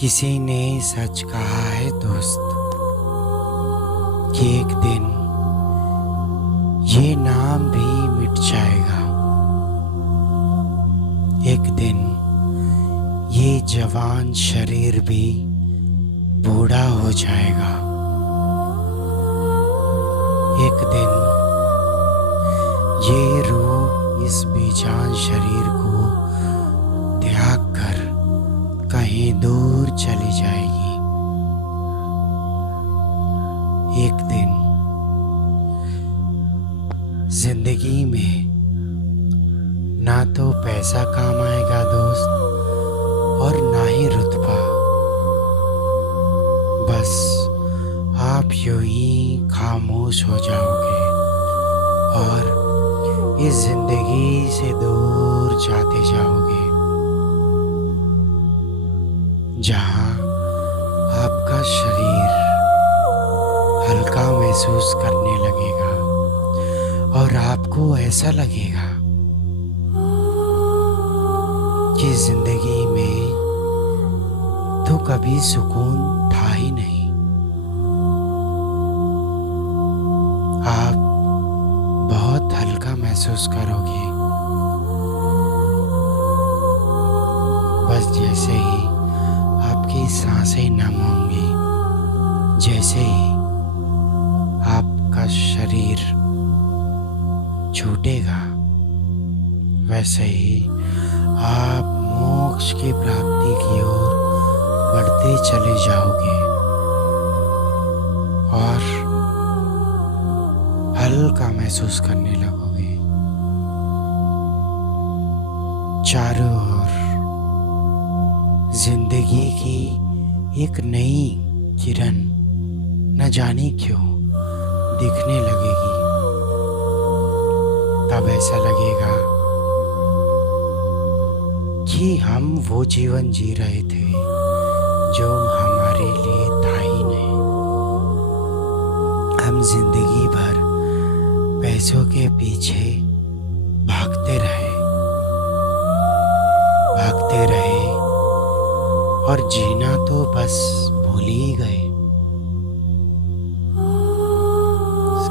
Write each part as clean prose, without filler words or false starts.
किसी ने सच कहा है दोस्त कि एक दिन ये नाम भी मिट जाएगा। एक दिन ये जवान शरीर भी बूढ़ा हो जाएगा। एक दिन ये रूह इस बेजान शरीर को त्याग कर कहीं दूर चली जाएगी। एक दिन जिंदगी में ना तो पैसा काम आएगा दोस्त, और ना ही रुतबा। बस आप यूं ही खामोश हो जाओगे और इस जिंदगी से दूर जाते जाओगे, जहां आपका शरीर हल्का महसूस करने लगेगा और आपको ऐसा लगेगा कि जिंदगी में तो कभी सुकून था ही नहीं। आप बहुत हल्का महसूस करोगे। बस जैसे ही आपकी सांसें नम होंगी, जैसे ही आपका शरीर छूटेगा, वैसे ही आप मोक्ष की प्राप्ति की ओर बढ़ते चले जाओगे और हल्का महसूस करने लगोगे। चारों ओर जिंदगी की एक नई किरण न जाने क्यों दिखने लगेगी। तब ऐसा लगेगा कि हम वो जीवन जी रहे थे जो हमारे लिए था ही नहीं। हम जिंदगी भर पैसों के पीछे भागते रहे और जीना तो बस भूल ही गए।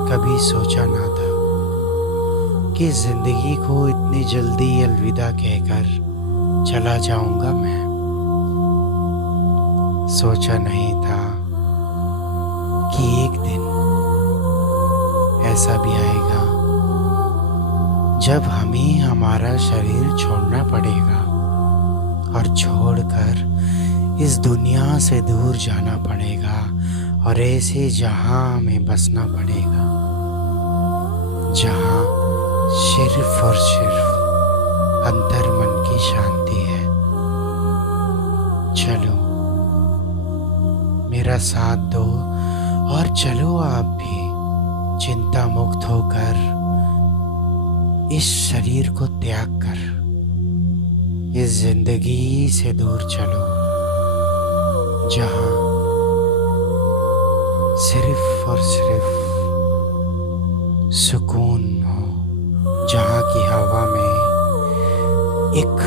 कभी सोचा ना था कि जिंदगी को इतनी जल्दी अलविदा कहकर चला जाऊंगा मैं। सोचा नहीं था कि एक दिन ऐसा भी आएगा जब हमें हमारा शरीर छोड़ना पड़ेगा और छोड़कर इस दुनिया से दूर जाना पड़ेगा और ऐसे जहां हमें बसना पड़ेगा जहां सिर्फ और सिर्फ अंतर मन की शांति है। चलो मेरा साथ दो और चलो आप भी चिंता मुक्त होकर इस शरीर को त्याग कर इस जिंदगी से दूर चलो, जहां सिर्फ और सिर्फ सुकून हो, जहां की हवा में एक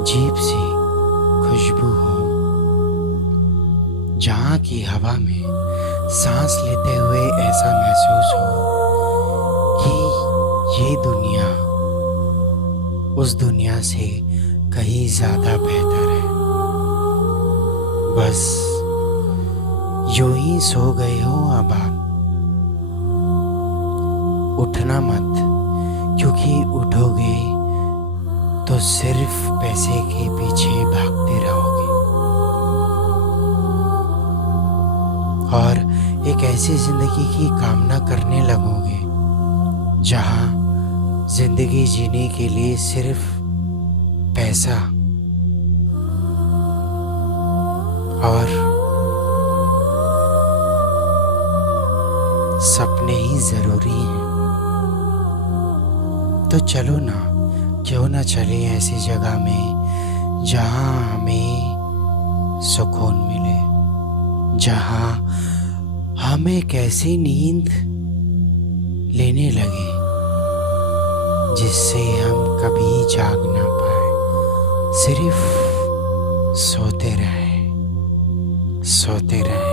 अजीब सी खुशबू हो, जहां की हवा में सांस लेते हुए ऐसा महसूस हो कि ये दुनिया उस दुनिया से कहीं ज्यादा बेहतर है। बस यूं ही सो गए हो अब आप। उठना मत, क्योंकि उठोगे तो सिर्फ पैसे के पीछे भागते रहोगे और एक ऐसी जिंदगी की कामना करने लगोगे जहां जिंदगी जीने के लिए सिर्फ पैसा और सपने ही जरूरी हैं। तो चलो ना, क्यों ना चले ऐसी जगह में जहां हमें सुकून मिले, जहां हम एक ऐसी नींद लेने लगे जिससे हम कभी जाग ना पाए, सिर्फ सोते रहे। सोते रहें।